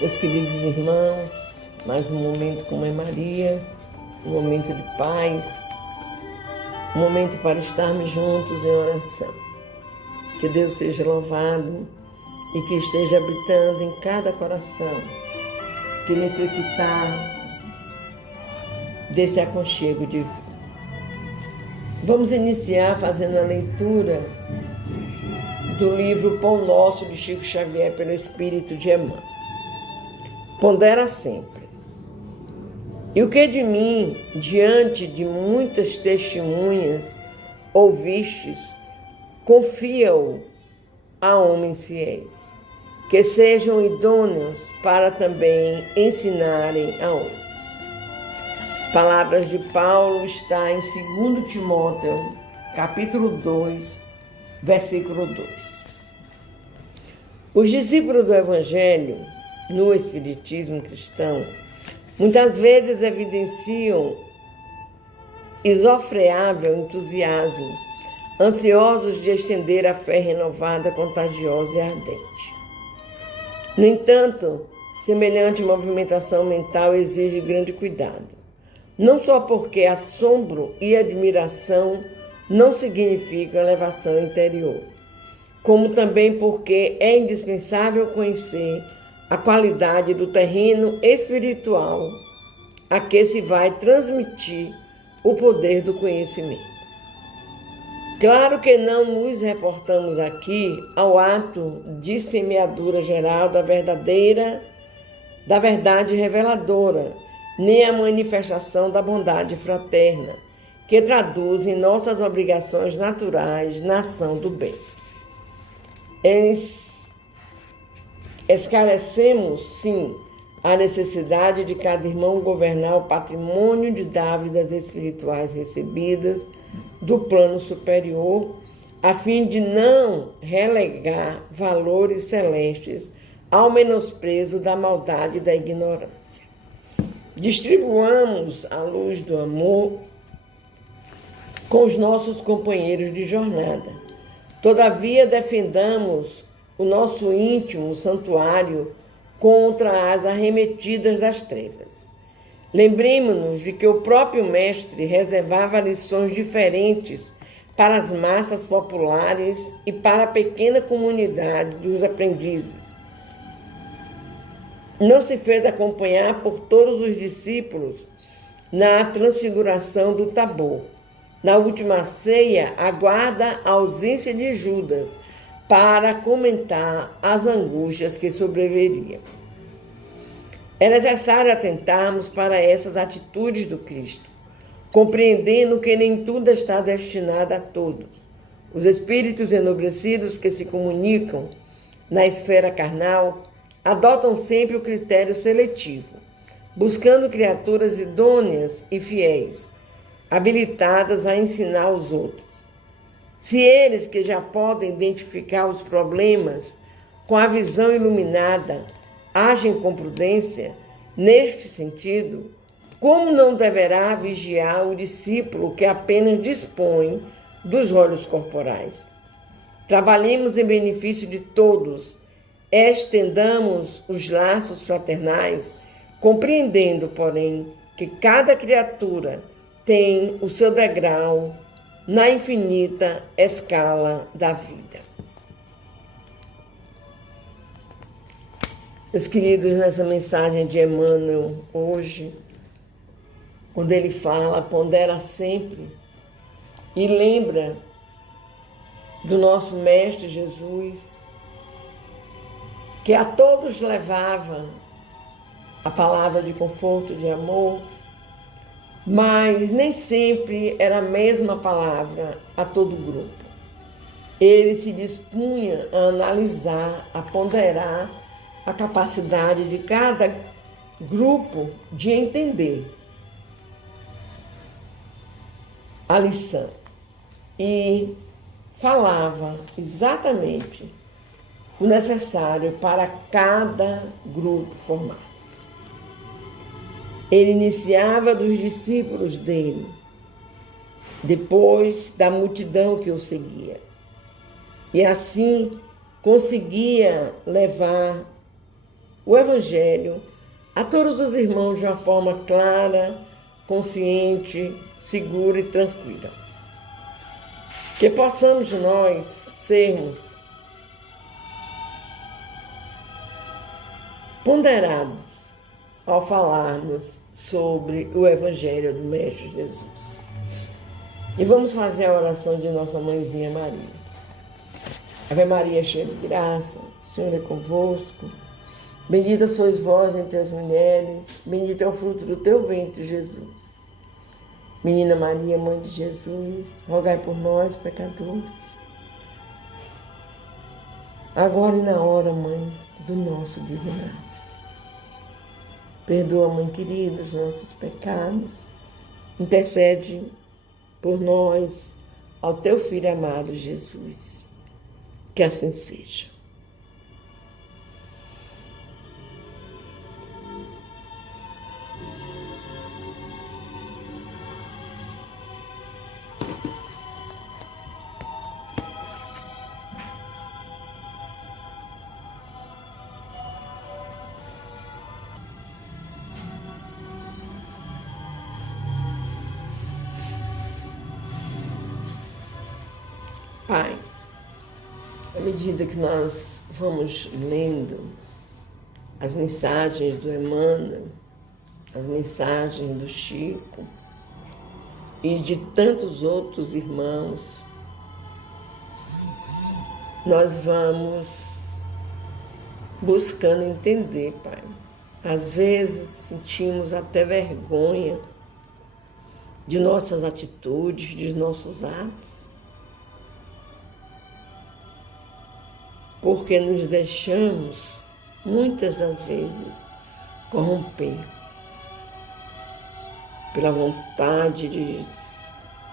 Meus queridos irmãos, mais um momento com Mãe Maria, um momento de paz, um momento para estarmos juntos em oração. Que Deus seja louvado e que esteja habitando em cada coração que necessitar desse aconchego divino. Vamos iniciar fazendo a leitura do livro Pão Nosso de Chico Xavier pelo Espírito de Emmanuel. Pondera sempre. E o que de mim, diante de muitas testemunhas, ouvistes, confia-o a homens fiéis, que sejam idôneos para também ensinarem a outros. Palavras de Paulo está em 2 Timóteo, capítulo 2, versículo 2. Os discípulos do Evangelho, no Espiritismo cristão, muitas vezes evidenciam isofreável entusiasmo, ansiosos de estender a fé renovada, contagiosa e ardente. No entanto, semelhante movimentação mental exige grande cuidado, não só porque assombro e admiração não significam elevação interior, como também porque é indispensável conhecer a qualidade do terreno espiritual a que se vai transmitir o poder do conhecimento. Claro que não nos reportamos aqui ao ato de semeadura geral da verdade reveladora, nem à manifestação da bondade fraterna, que traduzem nossas obrigações naturais na ação do bem. Esclarecemos, sim, a necessidade de cada irmão governar o patrimônio de dávidas espirituais recebidas do plano superior, a fim de não relegar valores celestes ao menosprezo da maldade e da ignorância. Distribuamos a luz do amor com os nossos companheiros de jornada. Todavia, defendamos o nosso íntimo santuário contra as arremetidas das trevas. Lembremos-nos de que o próprio Mestre reservava lições diferentes para as massas populares e para a pequena comunidade dos aprendizes. Não se fez acompanhar por todos os discípulos na transfiguração do Tabor. Na última ceia, aguarda a ausência de Judas para comentar as angústias que sobreviriam. É necessário atentarmos para essas atitudes do Cristo, compreendendo que nem tudo está destinado a todos. Os espíritos enobrecidos que se comunicam na esfera carnal adotam sempre o critério seletivo, buscando criaturas idôneas e fiéis, habilitadas a ensinar aos outros. Se eles, que já podem identificar os problemas com a visão iluminada, agem com prudência, neste sentido, como não deverá vigiar o discípulo que apenas dispõe dos olhos corporais? Trabalhemos em benefício de todos, estendamos os laços fraternais, compreendendo, porém, que cada criatura tem o seu degrau na infinita escala da vida. Meus queridos, nessa mensagem de Emmanuel hoje, quando ele fala, pondera sempre e lembra do nosso Mestre Jesus, que a todos levava a palavra de conforto, de amor, mas nem sempre era a mesma palavra a todo o grupo. Ele se dispunha a analisar, a ponderar a capacidade de cada grupo de entender a lição. E falava exatamente o necessário para cada grupo formado. Ele iniciava dos discípulos dele, depois da multidão que o seguia. E assim conseguia levar o Evangelho a todos os irmãos de uma forma clara, consciente, segura e tranquila. Que possamos nós sermos ponderados ao falarmos sobre o Evangelho do Mestre Jesus. E vamos fazer a oração de nossa mãezinha Maria. Ave Maria, cheia de graça, o Senhor é convosco. Bendita sois vós entre as mulheres, bendito é o fruto do teu ventre, Jesus. Menina Maria, Mãe de Jesus, rogai por nós, pecadores, agora e na hora, Mãe, do nosso desgraça. Perdoa, Mãe querida, os nossos pecados, intercede por nós ao teu Filho amado, Jesus. Que assim seja. Pai, à medida que nós vamos lendo as mensagens do Emmanuel, as mensagens do Chico e de tantos outros irmãos, nós vamos buscando entender, Pai. Às vezes sentimos até vergonha de nossas atitudes, de nossos atos, porque nos deixamos, muitas das vezes, corromper pela vontade de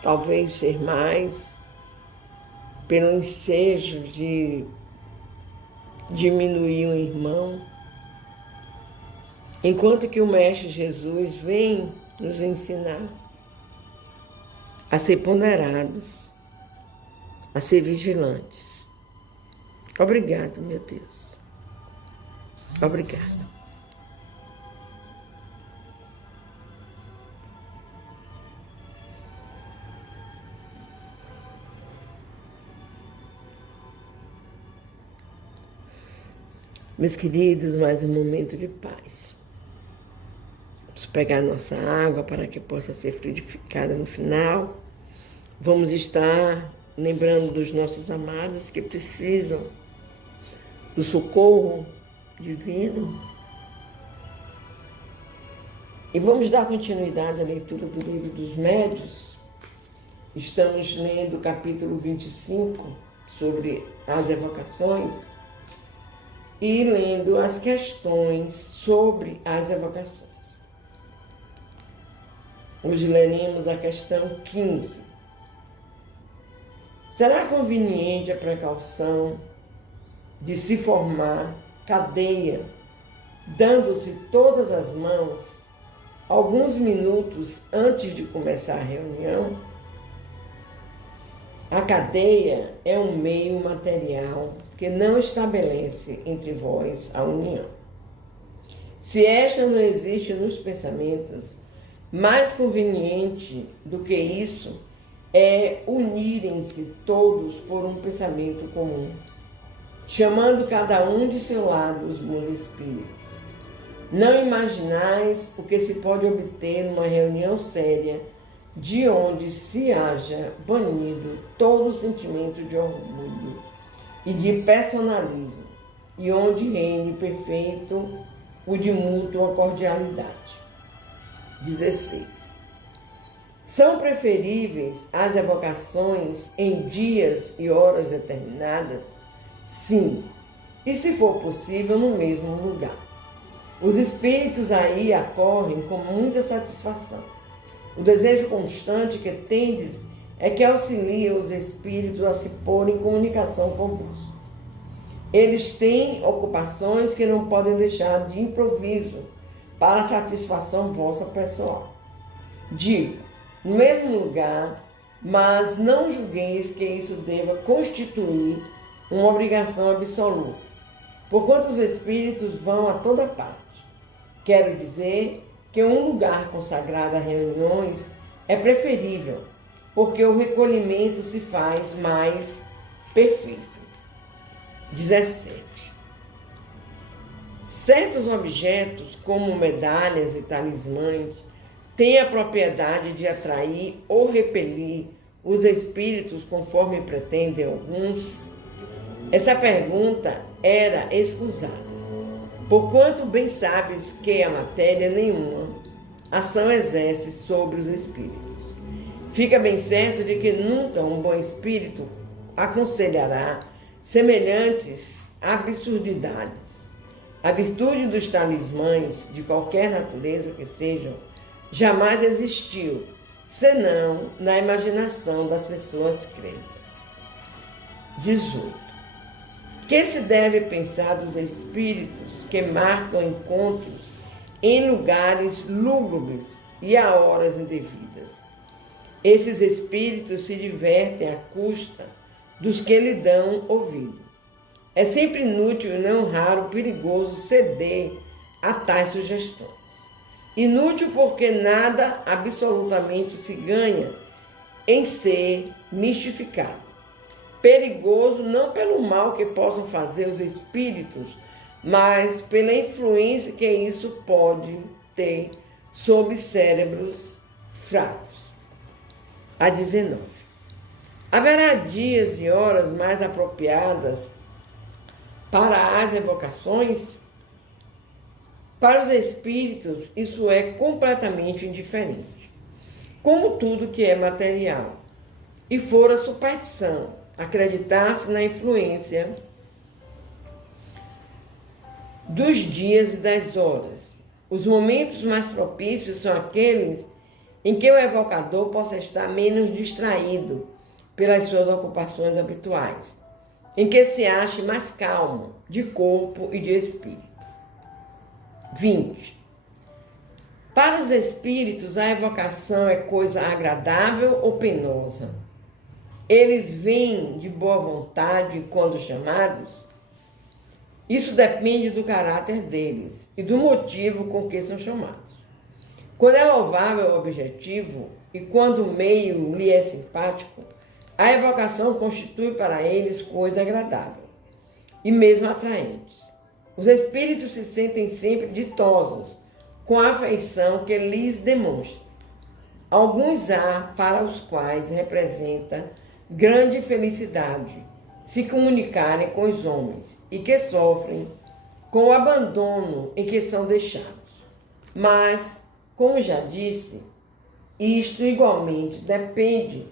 talvez ser mais, pelo ensejo de diminuir um irmão, enquanto que o Mestre Jesus vem nos ensinar a ser ponderados, a ser vigilantes. Obrigado, meu Deus. Obrigado. Meus queridos, mais um momento de paz. Vamos pegar nossa água para que possa ser fluidificada no final. Vamos estar lembrando dos nossos amados que precisam do socorro divino. E vamos dar continuidade à leitura do Livro dos Médiuns. Estamos lendo o capítulo 25 sobre as evocações e lendo as questões sobre as evocações. Hoje leremos a questão 15. Será conveniente a precaução de se formar cadeia, dando-se todas as mãos, alguns minutos antes de começar a reunião? A cadeia é um meio material que não estabelece entre vós a união. Se esta não existe nos pensamentos, mais conveniente do que isso é unirem-se todos por um pensamento comum, chamando cada um de seu lado os bons espíritos. Não imaginais o que se pode obter numa reunião séria, de onde se haja banido todo o sentimento de orgulho e de personalismo, e onde reine perfeito o de mútua cordialidade. 16. São preferíveis as evocações em dias e horas determinadas? Sim, e se for possível, no mesmo lugar. Os espíritos aí acorrem com muita satisfação. O desejo constante que tendes é que auxilie os espíritos a se pôr em comunicação convosco. Eles têm ocupações que não podem deixar de improviso para a satisfação vossa pessoal. Digo, no mesmo lugar, mas não julgueis que isso deva constituir uma obrigação absoluta. porquanto os espíritos vão a toda parte. Quero dizer que um lugar consagrado a reuniões é preferível, porque o recolhimento se faz mais perfeito. 17. Certos objetos, como medalhas e talismãs, têm a propriedade de atrair ou repelir os espíritos, conforme pretendem alguns? Essa pergunta era escusada, porquanto bem sabes que a matéria nenhuma ação exerce sobre os espíritos. Fica bem certo de que nunca um bom espírito aconselhará semelhantes absurdidades. A virtude dos talismãs, de qualquer natureza que sejam, jamais existiu, senão na imaginação das pessoas crentes. 18. Que se deve pensar dos espíritos que marcam encontros em lugares lúgubres e a horas indevidas? Esses espíritos se divertem à custa dos que lhe dão ouvido. É sempre inútil e não raro perigoso ceder a tais sugestões. Inútil porque nada absolutamente se ganha em ser mistificado. Perigoso não pelo mal que possam fazer os espíritos, mas pela influência que isso pode ter sobre cérebros fracos. A 19. Haverá dias e horas mais apropriadas para as evocações? Para os espíritos, isso é completamente indiferente, como tudo que é material. E fora superstição acreditar-se na influência dos dias e das horas. Os momentos mais propícios são aqueles em que o evocador possa estar menos distraído pelas suas ocupações habituais, em que se ache mais calmo de corpo e de espírito. 20. Para os espíritos, a evocação é coisa agradável ou penosa? Eles vêm de boa vontade quando chamados? Isso depende do caráter deles e do motivo com que são chamados. Quando é louvável o objetivo e quando o meio lhe é simpático, a evocação constitui para eles coisa agradável e mesmo atraentes. Os espíritos se sentem sempre ditosos com a afeição que lhes demonstra. Alguns há para os quais representa grande felicidade se comunicarem com os homens e que sofrem com o abandono em que são deixados. Mas, como já disse, isto igualmente depende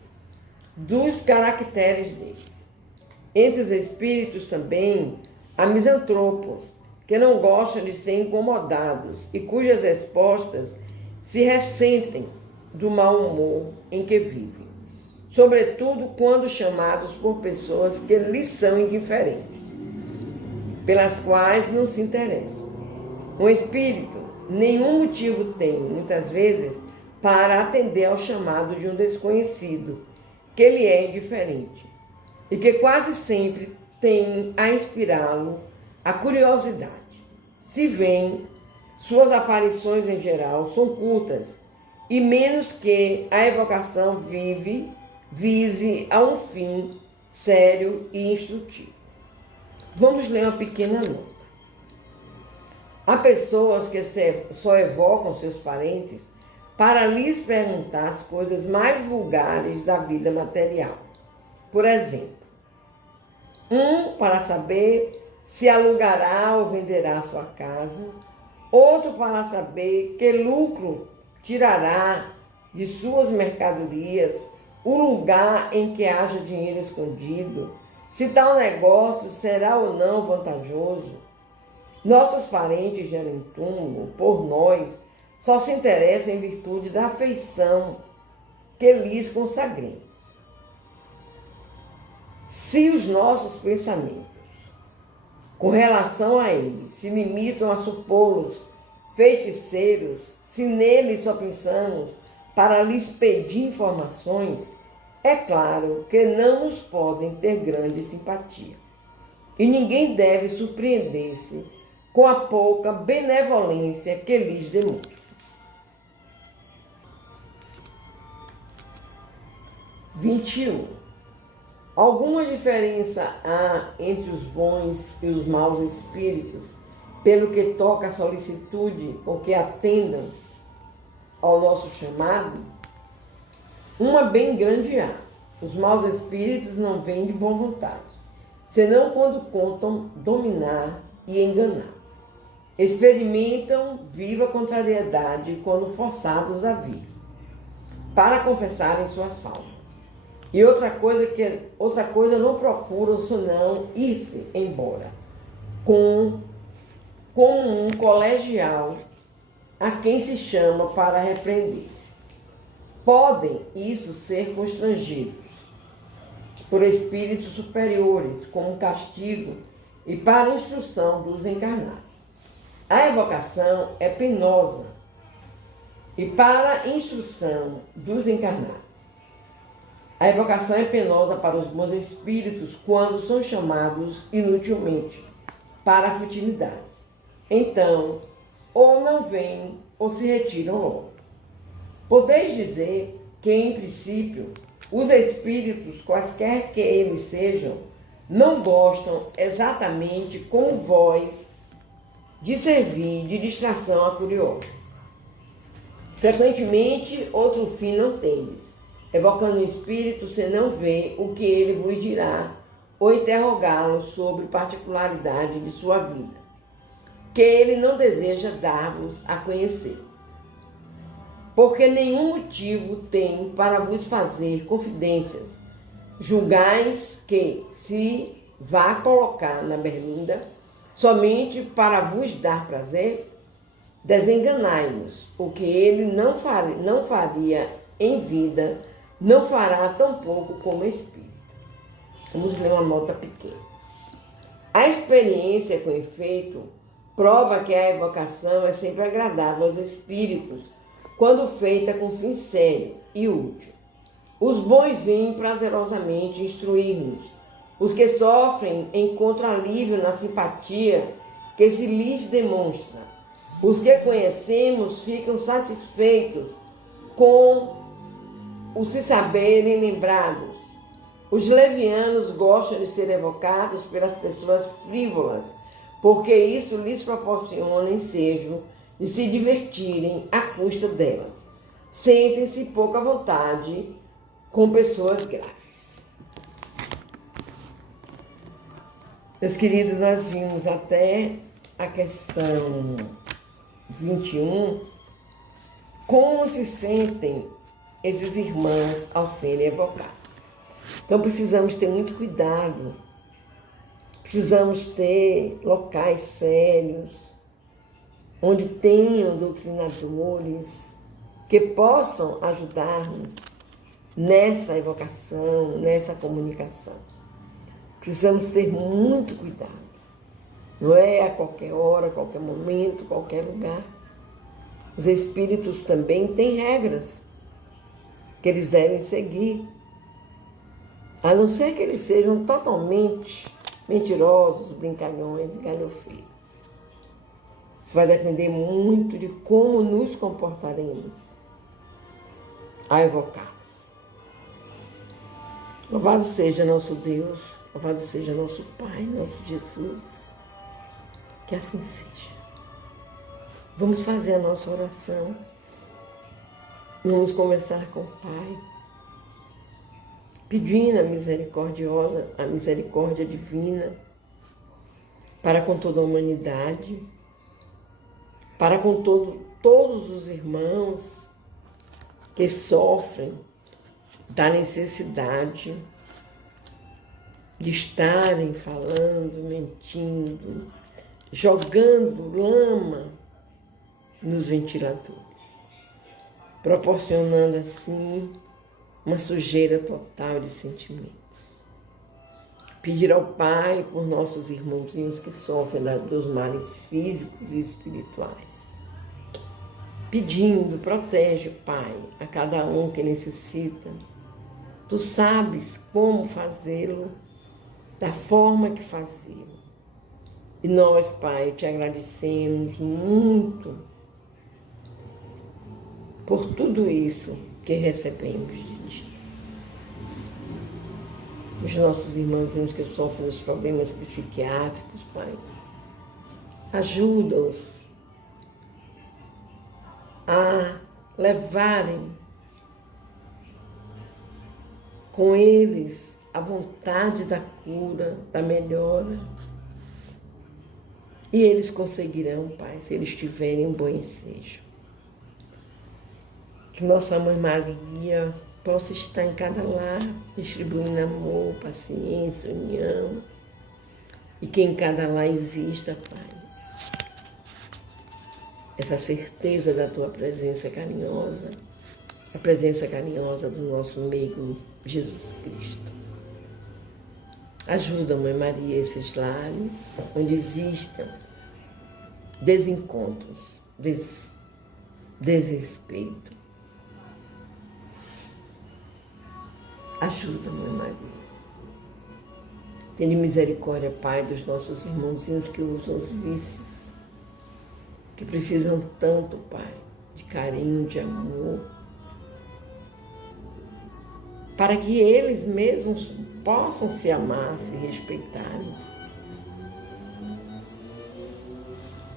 dos caracteres deles. Entre os espíritos também há misantropos que não gostam de ser incomodados e cujas respostas se ressentem do mau humor em que vivem, sobretudo quando chamados por pessoas que lhes são indiferentes, pelas quais não se interessam. Um espírito nenhum motivo tem, muitas vezes, para atender ao chamado de um desconhecido, que lhe é indiferente, e que quase sempre tem a inspirá-lo a curiosidade. Se vem, suas aparições em geral são curtas, e menos que a evocação vise a um fim sério e instrutivo. Vamos ler uma pequena nota. Há pessoas que só evocam seus parentes para lhes perguntar as coisas mais vulgares da vida material. Por exemplo, um para saber se alugará ou venderá sua casa, outro para saber que lucro tirará de suas mercadorias, o lugar em que haja dinheiro escondido, se tal negócio será ou não vantajoso. Nossos parentes gerem túmulo, por nós, só se interessam em virtude da afeição que lhes consagremos. Se os nossos pensamentos, com relação a eles, se limitam a supô-los feiticeiros, se neles só pensamos para lhes pedir informações, é claro que não nos podem ter grande simpatia. e ninguém deve surpreender-se com a pouca benevolência que lhes demonstra. 21. Alguma diferença há entre os bons e os maus espíritos, pelo que toca à solicitude com que atendam ao nosso chamado? Uma bem grande há. Os maus espíritos não vêm de boa vontade, senão quando contam dominar e enganar. Experimentam viva contrariedade quando forçados a vir, para confessarem suas faltas. E outra coisa não procuram senão ir-se embora, como um colegial a quem se chama para repreender. Podem isso ser constrangidos por espíritos superiores, como castigo e para instrução dos encarnados. A evocação é penosa e para instrução dos encarnados. A evocação é penosa para os bons espíritos quando são chamados inutilmente para futilidades. Então, ou não vêm ou se retiram logo. Podeis dizer que, em princípio, os espíritos, quaisquer que eles sejam, não gostam exatamente como vós de servir de distração a curiosos. Frequentemente, outro fim não tendes, evocando o espírito, se não vê o que ele vos dirá, ou interrogá-lo sobre particularidade de sua vida, que ele não deseja dar-vos a conhecer. Porque nenhum motivo tem para vos fazer confidências. Julgais que se vá colocar na berlinda somente para vos dar prazer? Desenganai-vos, o que ele não faria em vida, não fará tão pouco como espírito. Vamos ler uma nota pequena. A experiência, com efeito, prova que a evocação é sempre agradável aos espíritos, quando feita com fim sério e útil. Os bons vêm prazerosamente instruir-nos. Os que sofrem encontram alívio na simpatia que se lhes demonstra. Os que conhecemos ficam satisfeitos com o se saberem lembrados. Os levianos gostam de ser evocados pelas pessoas frívolas, porque isso lhes proporciona ensejo de se divertirem à custa delas. Sentem-se pouco à vontade com pessoas graves. Meus queridos, nós vimos até a questão 21, como se sentem esses irmãos ao serem evocados. Então precisamos ter muito cuidado, precisamos ter locais sérios, onde tenham doutrinadores que possam ajudar-nos nessa evocação, nessa comunicação. Precisamos ter muito cuidado. Não é a qualquer hora, a qualquer momento, qualquer lugar. Os espíritos também têm regras que eles devem seguir, a não ser que eles sejam totalmente mentirosos, brincalhões e galhofeiros. Isso vai depender muito de como nos comportaremos a evocá-los. Louvado seja nosso Deus, louvado seja nosso Pai, nosso Jesus. Que assim seja. Vamos fazer a nossa oração. Vamos conversar com o Pai, pedindo a misericórdia divina para com toda a humanidade, para com todos os irmãos que sofrem da necessidade de estarem falando, mentindo, jogando lama nos ventiladores, proporcionando assim uma sujeira total de sentimentos. Pedir ao Pai por nossos irmãozinhos que sofrem dos males físicos e espirituais. Pedindo, protege, Pai, a cada um que necessita. Tu sabes como fazê-lo, da forma que faziam. E nós, Pai, te agradecemos muito por tudo isso que recebemos de Ti. Os nossos irmãozinhos que sofrem dos problemas psiquiátricos, Pai, ajuda-os a levarem com eles a vontade da cura, da melhora. E eles conseguirão, Pai, se eles tiverem um bom ensejo. Que nossa Mãe Maria possa estar em cada lar, distribuindo amor, paciência, união. E que em cada lar exista, Pai, essa certeza da Tua presença carinhosa, a presença carinhosa do nosso meigo Jesus Cristo. Ajuda, Mãe Maria, esses lares onde existam desencontros, desrespeito. Ajuda, Mãe Maria. Tenha misericórdia, Pai, dos nossos irmãozinhos que usam os vícios, que precisam tanto, Pai, de carinho, de amor, para que eles mesmos possam se amar, se respeitarem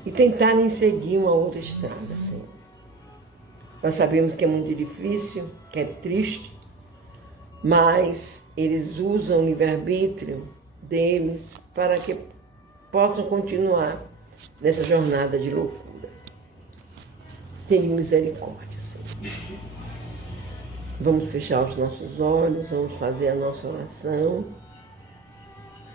e tentarem seguir uma outra estrada, Senhor. Nós sabemos que é muito difícil, que é triste, mas eles usam o livre-arbítrio deles para que possam continuar nessa jornada de loucura. Tenha misericórdia, Senhor. Vamos fechar os nossos olhos, vamos fazer a nossa oração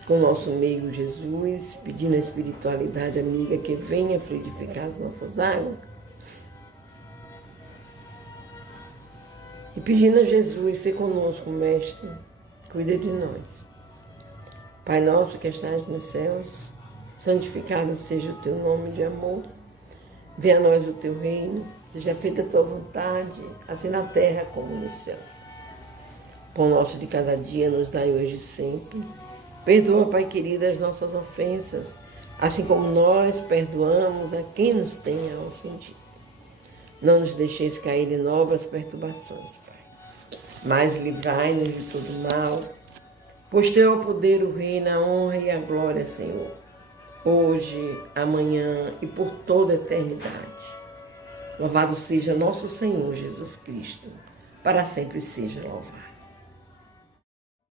com o nosso meigo Jesus, pedindo a espiritualidade amiga que venha fluidificar as nossas águas. E pedindo a Jesus ser conosco, Mestre, cuida de nós. Pai nosso que estás nos céus, santificado seja o teu nome de amor. Venha a nós o teu reino, seja feita a tua vontade, assim na terra como no céu. Pão nosso de cada dia nos dai hoje e sempre. Perdoa, Pai querido, as nossas ofensas, assim como nós perdoamos a quem nos tenha ofendido. Não nos deixeis cair em novas perturbações, Pai, mas livrai-nos de todo mal, pois teu é o poder, o reino, a honra e a glória, Senhor, hoje, amanhã e por toda a eternidade. Louvado seja nosso Senhor Jesus Cristo, para sempre seja louvado.